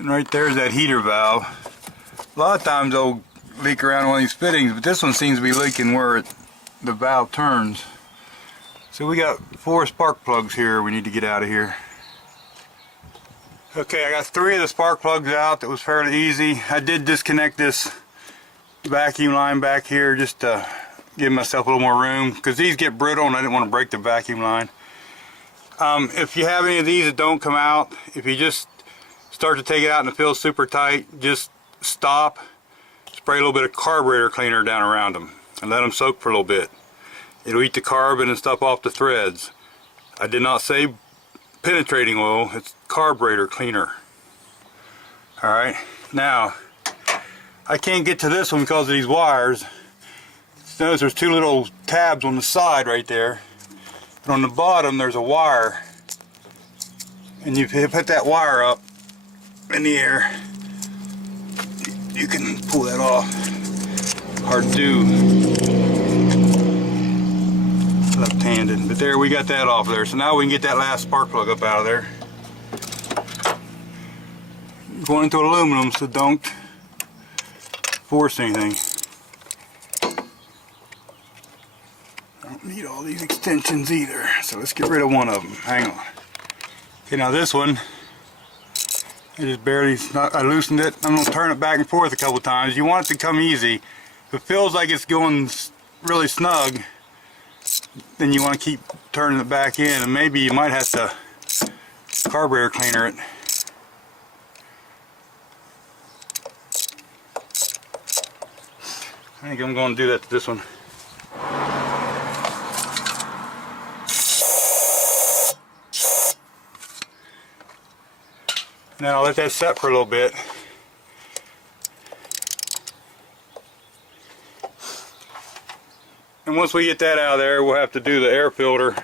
And right there's that heater valve. A lot of times they'll leak around one of these fittings, but this one seems to be leaking where the valve turns. So we got 4 spark plugs here we need to get out of here. Okay, I got 3 of the spark plugs out. That was fairly easy. I did disconnect this vacuum line back here just to give myself a little more room, because these get brittle and I didn't want to break the vacuum line. If you have any of these that don't come out, if you just start to take it out and it feels super tight, just stop, spray a little bit of carburetor cleaner down around them and let them soak for a little bit. It'll eat the carbon and stuff off the threads. I did not say penetrating oil, it's carburetor cleaner. Alright, now I can't get to this one because of these wires. Notice there's 2 little tabs on the side right there. And on the bottom there's a wire. And you put that wire up in the air, you can pull that off. Hard to do left-handed. But there, we got that off there. So now we can get that last spark plug up out of there. Going into aluminum, so don't force anything. I don't need all these extensions either, so let's get rid of one of them. Hang on. Okay, now this one, I just barely, I loosened it. I'm going to turn it back and forth a couple times. You want it to come easy. If it feels like it's going really snug, then you want to keep turning it back in, and maybe you might have to carburetor cleaner it. I think I'm going to do that to this one. Now I'll let that set for a little bit. And once we get that out of there, we'll have to do the air filter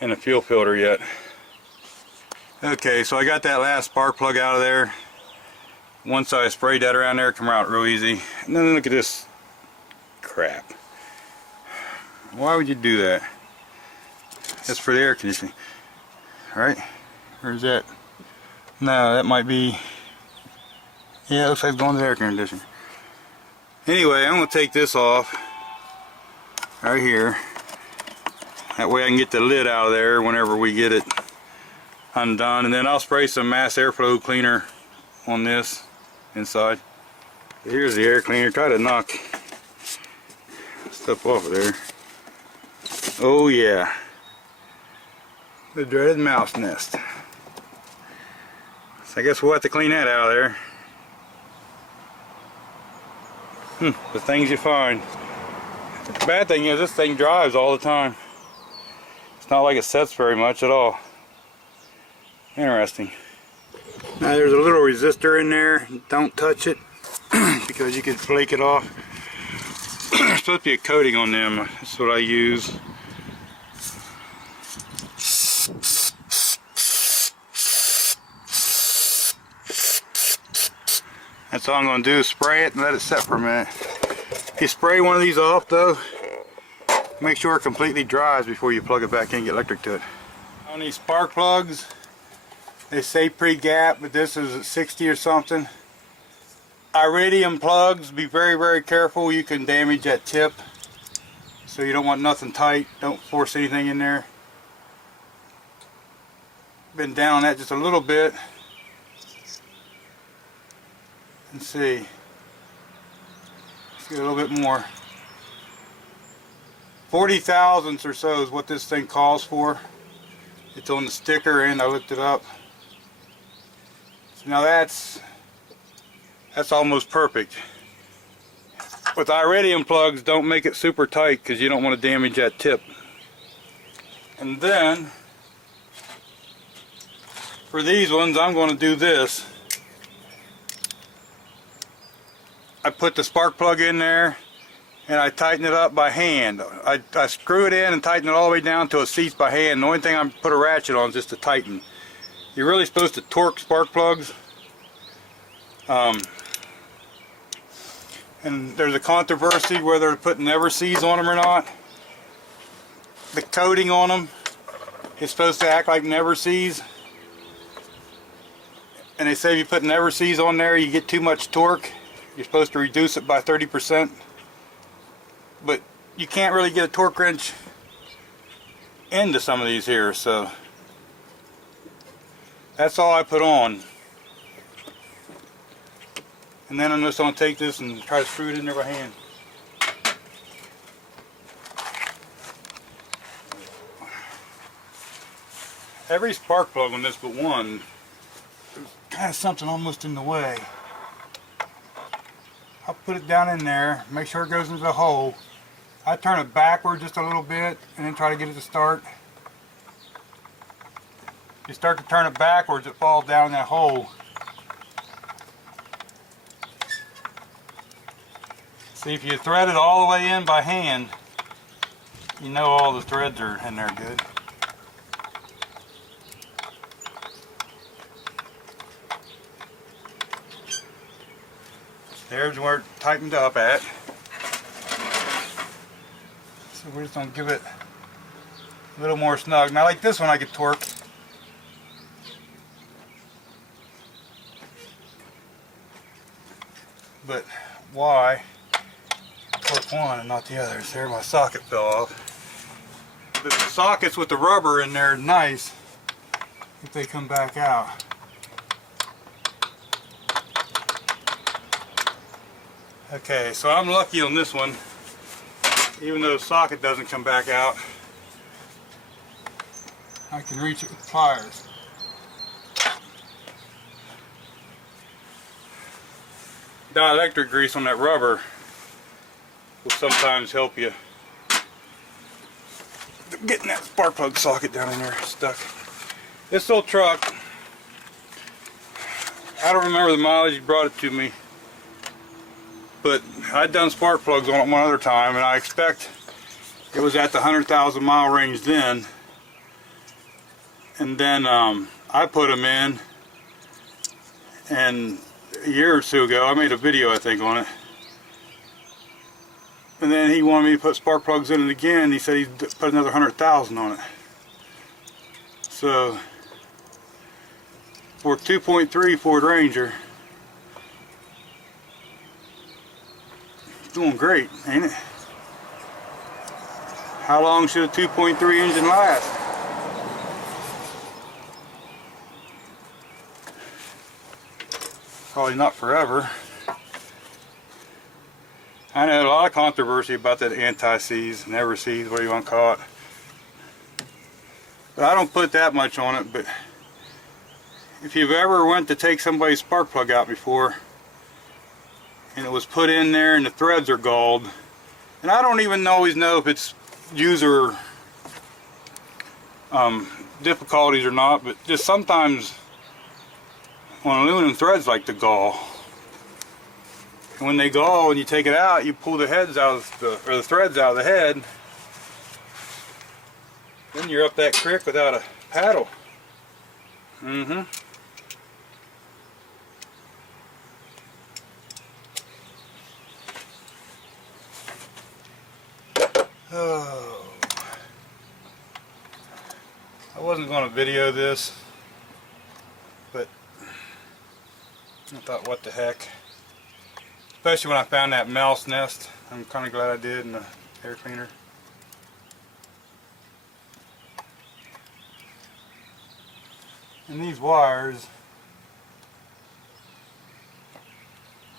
and the fuel filter yet. Okay, so I got that last spark plug out of there. Once I sprayed that around there, it came out real easy. And then look at this crap. Why would you do that? That's for the air conditioning, right? Or is that? No, that might be. Yeah, it looks like it's going to the air conditioner. Anyway, I'm going to take this off right here. That way I can get the lid out of there whenever we get it undone. And then I'll spray some mass airflow cleaner on this inside. Here's the air cleaner. Try to knock stuff off of there. Oh yeah. The dreaded mouse nest. So I guess we'll have to clean that out of there. The things you find. The bad thing is this thing drives all the time. It's not like it sets very much at all. Interesting. Now there's a little resistor in there. Don't touch it because you could flake it off. There's supposed to be a coating on them. That's what I use. That's all I'm going to do is spray it and let it set for a minute. If you spray one of these off though, make sure it completely dries before you plug it back in and get electric to it. On these spark plugs, they say pre-gap, but this is at 60 or something. Iridium plugs, be very, very careful. You can damage that tip. So you don't want nothing tight. Don't force anything in there. Been down on that just a little bit. Let's see. Let's get a little bit more. 40 thousandths or so is what this thing calls for. It's on the sticker and I looked it up. So now that's almost perfect. With iridium plugs, don't make it super tight because you don't want to damage that tip. And then for these ones, I'm going to do this. I put the spark plug in there and I tighten it up by hand. I screw it in and tighten it all the way down till it seats by hand. The only thing I put a ratchet on is just to tighten. You're really supposed to torque spark plugs. And there's a controversy whether to put never seize on them or not. The coating on them is supposed to act like never seize. And they say if you put never seize on there, you get too much torque. You're supposed to reduce it by 30%. But you can't really get a torque wrench into some of these here, so that's all I put on. And then I'm just going to take this and try to screw it in there by hand. Every spark plug on this but one, there's kind of something almost in the way. I'll put it down in there, make sure it goes into the hole. I turn it backward just a little bit and then try to get it to start. You start to turn it backwards, it falls down in that hole. See, if you thread it all the way in by hand, you know all the threads are in there good. There's where it tightened up at. So we're just going to give it a little more snug. Now like this one I could torque. But why torque one and not the others? There, my socket fell off. But the sockets with the rubber in there are nice if they come back out. Okay, so I'm lucky on this one, even though the socket doesn't come back out, I can reach it with pliers. Dielectric grease on that rubber will sometimes help you getting that spark plug socket down in there stuck. This old truck, I don't remember the mileage you brought it to me, but I'd done spark plugs on it one other time, and I expect it was at the 100,000 mile range then. And then I put them in, and a year or two ago I made a video I think on it. And then he wanted me to put spark plugs in it again. He said he'd put another 100,000 on it. So for 2.3 Ford Ranger, doing great, ain't it? How long should a 2.3 engine last? Probably not forever. I know a lot of controversy about that anti-seize, never seize, what do you want to call it. But I don't put that much on it. But if you've ever went to take somebody's spark plug out before, and it was put in there and the threads are galled, and I don't even always know if it's user difficulties or not, but just sometimes on aluminum threads like to gall. And when they gall and you take it out, you pull the heads out of the threads out of the head, then you're up that creek without a paddle. Oh, I wasn't going to video this, but I thought, what the heck. Especially when I found that mouse nest. I'm kind of glad I did in the air cleaner. And these wires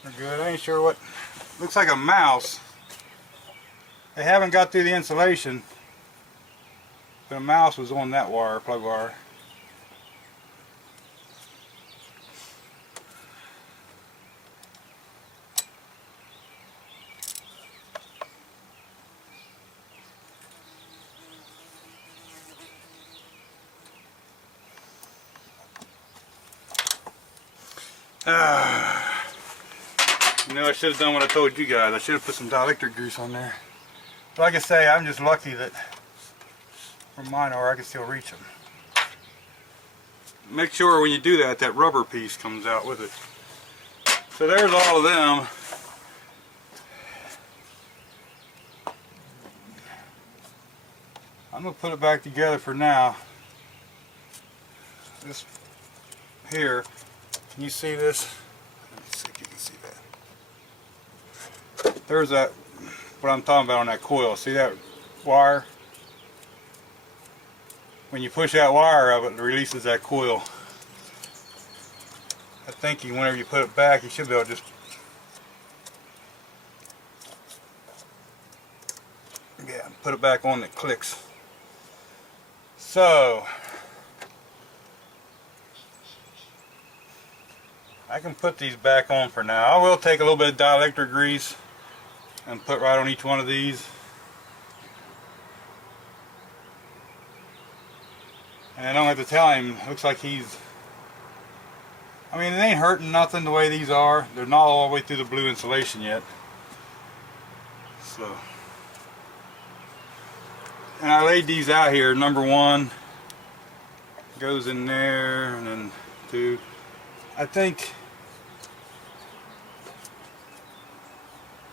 are good. I ain't sure what. Looks like a mouse. They haven't got through the insulation, but a mouse was on that wire, plug wire. You know, I should have done what I told you guys. I should have put some dielectric grease on there. But like I say, I'm just lucky that from mine are I can still reach them. Make sure when you do that, that rubber piece comes out with it. So there's all of them. I'm going to put it back together for now. This here, Can you see this? Let me see if you can see that. There's that, what I'm talking about on that coil. See that wire? When you push that wire up, it releases that coil. I think whenever you put it back, you should be able to just put it back on, it clicks. So I can put these back on for now. I will take a little bit of dielectric grease and put right on each one of these. And I don't have to tell him, looks like he's, I mean, it ain't hurting nothing the way these are. They're not all the way through the blue insulation yet. So, and I laid these out here. Number 1 goes in there, and then 2. I think,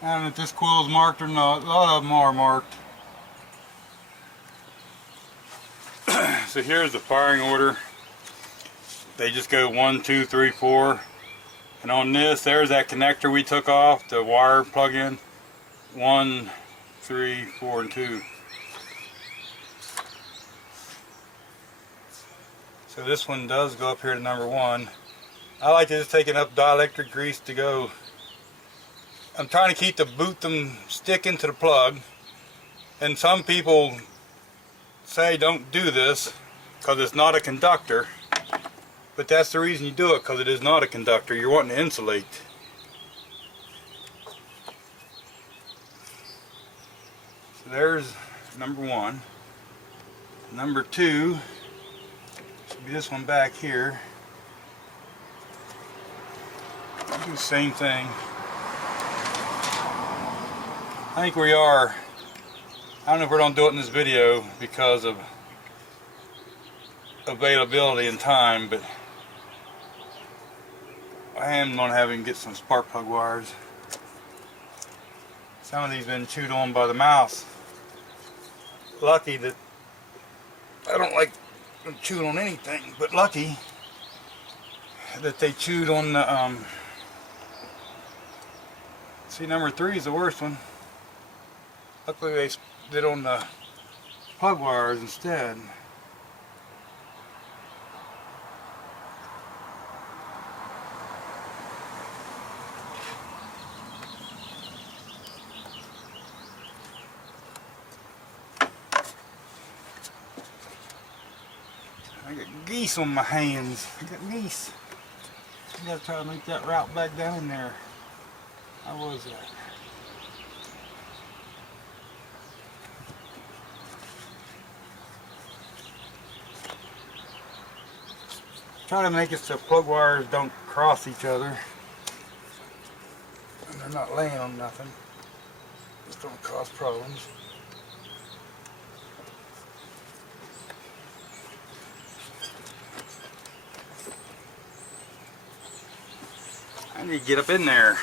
I don't know if this coil is marked or not. A lot of them are marked. So here's the firing order. They just go 1, 2, 3, 4. And on this, there's that connector we took off, the wire plug-in. 1, 3, 4, and 2. So this one does go up here to number 1. I like to just take enough dielectric grease to go. I'm trying to keep the them sticking to the plug. And some people say don't do this because it's not a conductor. But that's the reason you do it, because it is not a conductor. You're wanting to insulate. So there's number 1. Number 2 should be this one back here. Do the same thing. I think we are. I don't know if we're going to do it in this video because of availability and time, but I am going to have him get some spark plug wires. Some of these have been chewed on by the mouse. Lucky that I don't like them chewing on anything, but lucky that they chewed on the see, number 3 is the worst one. Luckily they did on the plug wires instead. I got geese on my hands. I got geese. I gotta try to make that route back down in there. How was that? Try to make it so plug wires don't cross each other. And they're not laying on nothing. Just don't cause problems. I need to get up in there.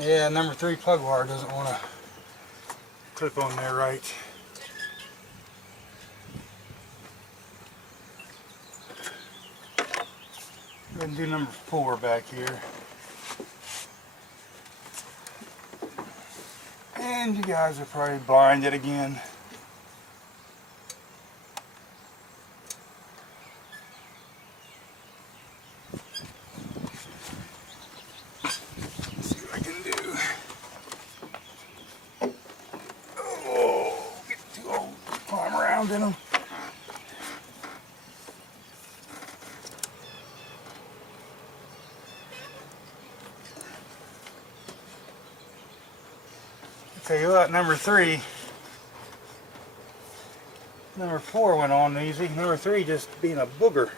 Yeah, number 3 plug wire doesn't want to clip on there right. Go ahead and do number 4 back here. And you guys are probably blinded again. In them. I'll tell you what, number 3, number 4 went on easy. Number 3 just being a booger.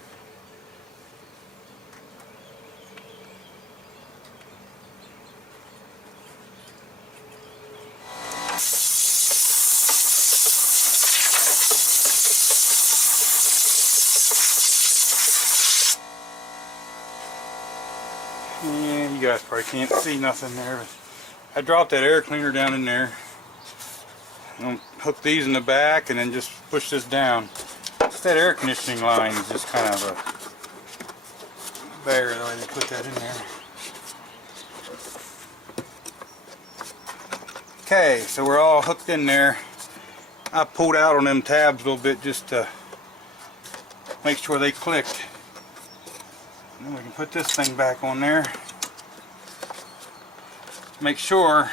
Yeah, you guys probably can't see nothing there, but I dropped that air cleaner down in there. I'm gonna hook these in the back and then just push this down. It's that air conditioning line is just kind of a bear the way they put that in there. Okay, so we're all hooked in there. I pulled out on them tabs a little bit just to make sure they clicked. And then we can put this thing back on there. Make sure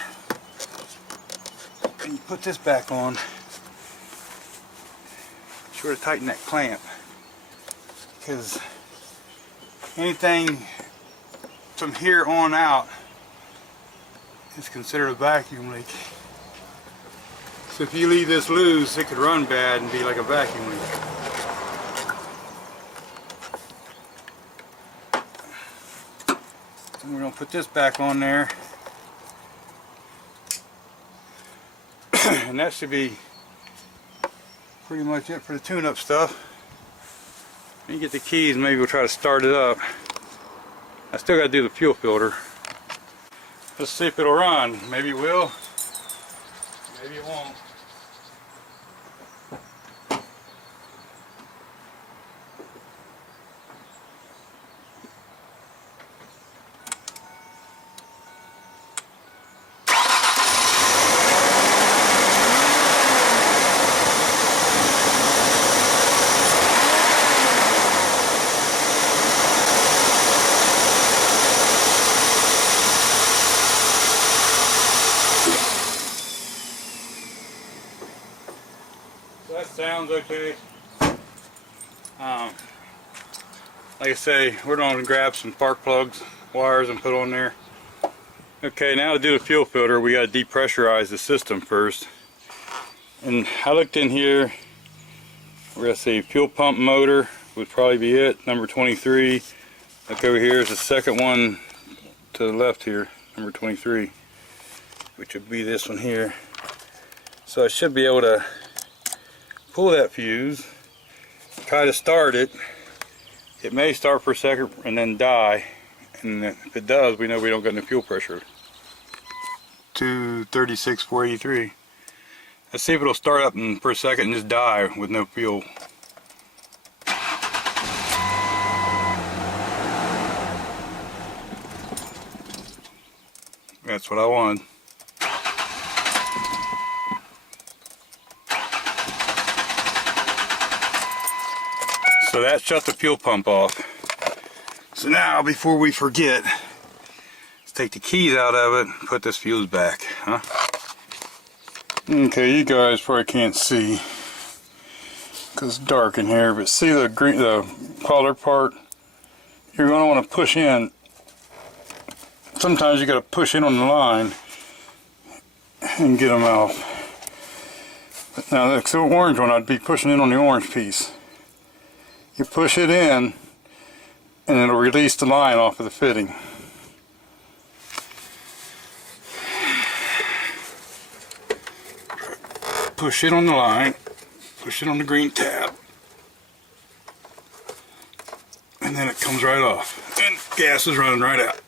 when you put this back on, be sure to tighten that clamp, because anything from here on out is considered a vacuum leak. So if you leave this loose, it could run bad and be like a vacuum leak. And we're going to put this back on there. And that should be pretty much it for the tune-up stuff. When you get the keys, maybe we'll try to start it up. I still got to do the fuel filter. Let's see if it'll run. Maybe it will, maybe it won't. That sounds okay. Like I say, we're going to grab some spark plugs, wires, and put on there. Okay, now to do the fuel filter, we got to depressurize the system first. And I looked in here. We're going to see fuel pump motor would probably be it, number 23. Look over here is the second one to the left here, number 23, which would be this one here. So I should be able to pull that fuse, try to start it. It may start for a second and then die, and if it does, we know we don't get any fuel pressure. 236, 483. Let's see if it'll start up for a second and just die with no fuel. That's what I wanted. So that shut the fuel pump off. So now, before we forget, let's take the keys out of it and put this fuse back, huh? Okay, you guys probably can't see because it's dark in here, but see the green, the collar part? You're going to want to push in. Sometimes you got to push in on the line and get them out. But now, the orange one, I'd be pushing in on the orange piece. You push it in, and it'll release the line off of the fitting. Push it on the line, push it on the green tab, and then it comes right off, and gas is running right out.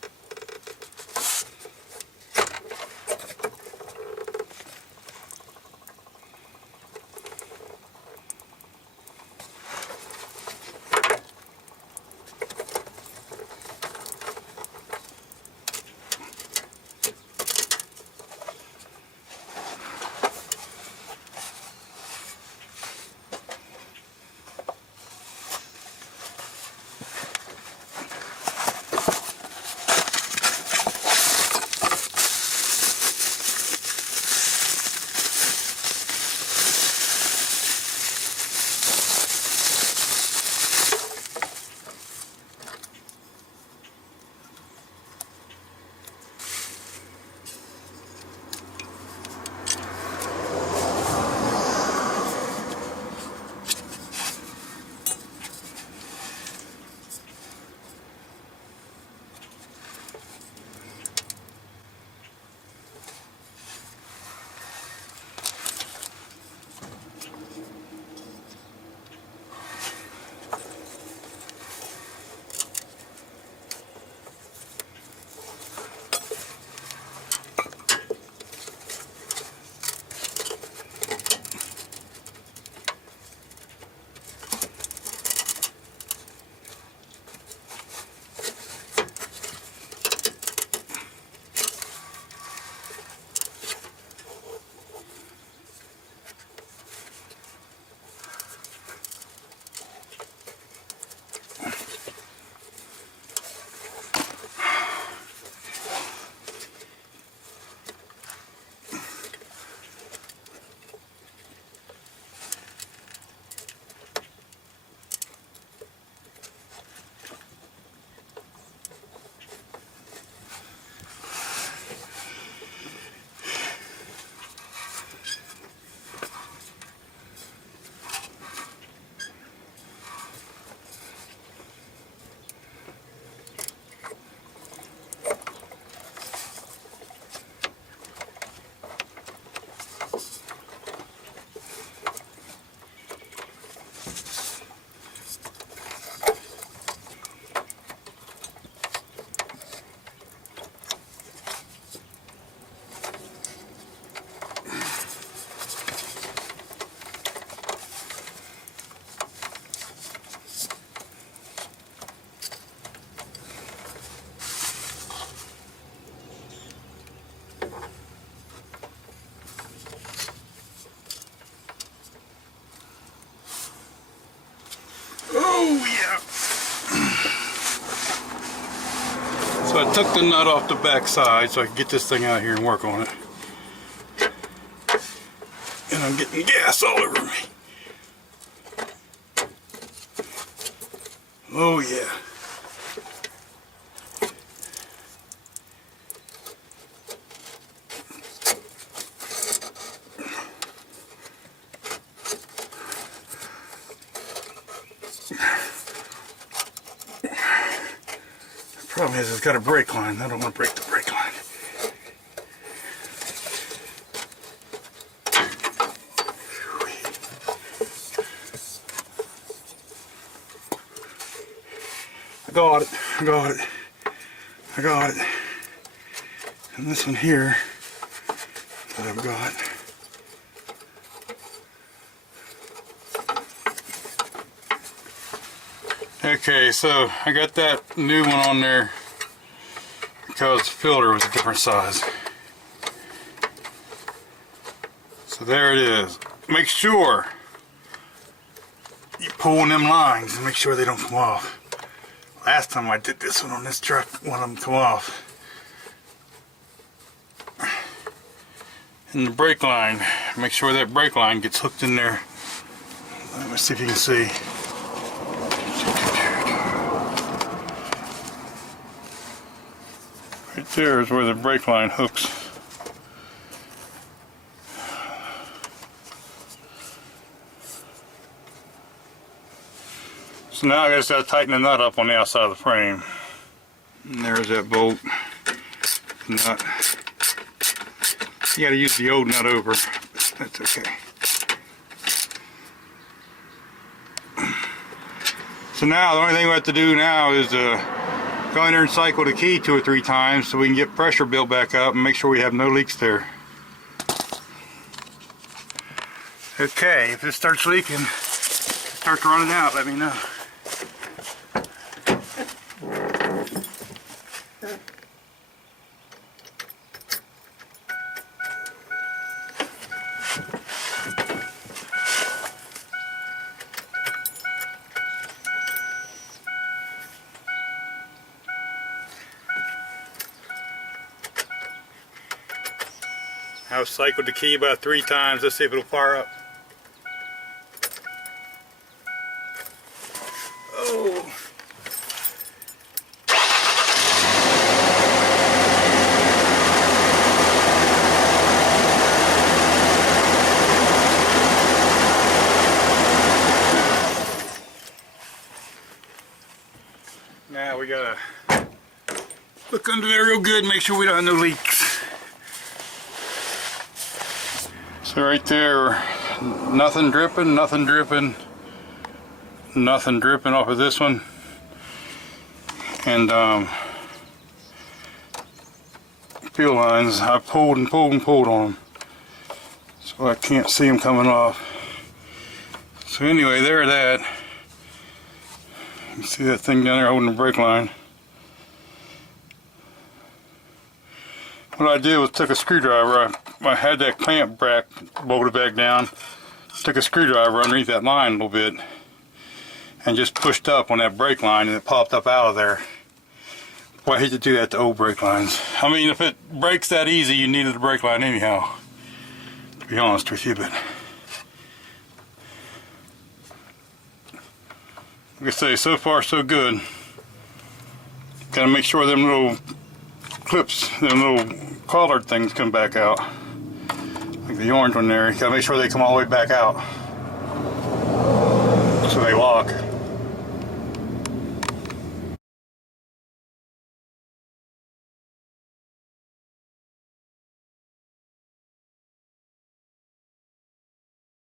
So I took the nut off the back side so I could get this thing out here and work on it. And I'm getting gas all over me. Oh yeah. The problem is it's got a brake line. I don't want to break the brake line. I got it. I got it. I got it. And this one here that I've got. Okay, so I got that new one on there because the filter was a different size. So there it is. Make sure you pull in them lines and make sure they don't come off. Last time I did this one on this truck, one of them come off. And the brake line, make sure that brake line gets hooked in there. Let me see if you can see. Right there is where the brake line hooks. So now I just got to tighten the nut up on the outside of the frame. And there's that bolt nut. You got to use the old nut over. That's okay. So now the only thing we have to do now is go in there and cycle the key 2 or 3 times so we can get pressure built back up and make sure we have no leaks there. Okay, if it starts leaking, start running out, let me know. I've cycled the key about 3 times. Let's see if it'll fire up. Oh. Now we gotta look under there real good and make sure we don't have no leaks. So right there, nothing dripping, nothing dripping, nothing dripping off of this one. And fuel lines, I pulled and pulled and pulled on them. So I can't see them coming off. So anyway, there that. You can see that thing down there holding the brake line. What I did was took a screwdriver, I had that clamp back, bolted back down, took a screwdriver underneath that line a little bit and just pushed up on that brake line and it popped up out of there. Boy, I hate to do that to old brake lines. I mean, if it breaks that easy, you needed a brake line anyhow, to be honest with you, but like I say, so far so good. Gotta make sure them little clips, them little collared things come back out. Like the orange one there, you gotta make sure they come all the way back out so they lock.